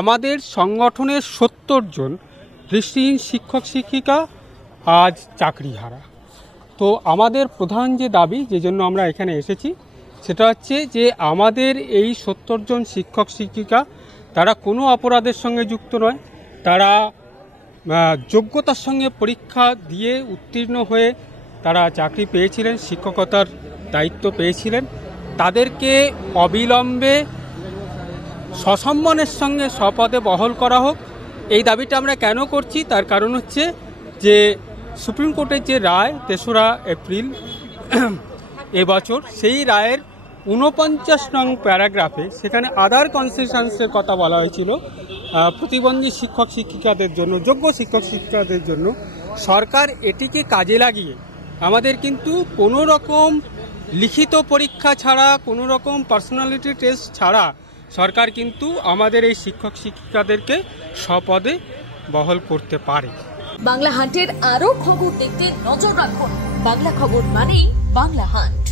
আমাদের সংগঠনের ৭০ জন দৃষ্টিহীন শিক্ষক শিক্ষিকা আজ চাকরিহারা। তো আমাদের প্রধান যে দাবি, যে জন্য আমরা এখানে এসেছি, সেটা হচ্ছে যে আমাদের এই ৭০ জন শিক্ষক শিক্ষিকা তারা কোনো অপরাধের সঙ্গে যুক্ত নয়। তারা যোগ্যতার সঙ্গে পরীক্ষা দিয়ে উত্তীর্ণ হয়ে তারা চাকরি পেয়েছিলেন, শিক্ষকতার দায়িত্ব পেয়েছিলেন। তাদেরকে অবিলম্বে সসম্মানের সঙ্গে স্বপদে বহাল করা হোক। এই দাবিটা আমরা কেন করছি, তার কারণ হচ্ছে যে সুপ্রিম কোর্টের যে রায় ৩রা এপ্রিল এবছর, সেই রায়ের ৪৯ নং প্যারাগ্রাফে সেখানে আদার কনসেশনসের কথা বলা হয়েছিল প্রতিবন্ধী শিক্ষক শিক্ষিকাদের জন্য, যোগ্য শিক্ষক শিক্ষিকাদের জন্য। সরকার এটিকে কাজে লাগিয়ে আমাদের কিন্তু কোনো রকম লিখিত পরীক্ষা ছাড়া, কোনো রকম পার্সোনালিটি টেস্ট ছাড়া সরকার কিন্তু আমাদের এই শিক্ষক শিক্ষিকাদেরকে স্বপদে বহাল করতে পারে। বাংলা হান্টের আরো খবর দেখতে নজর রাখুন। বাংলা খবর মানেই বাংলা হান্ট।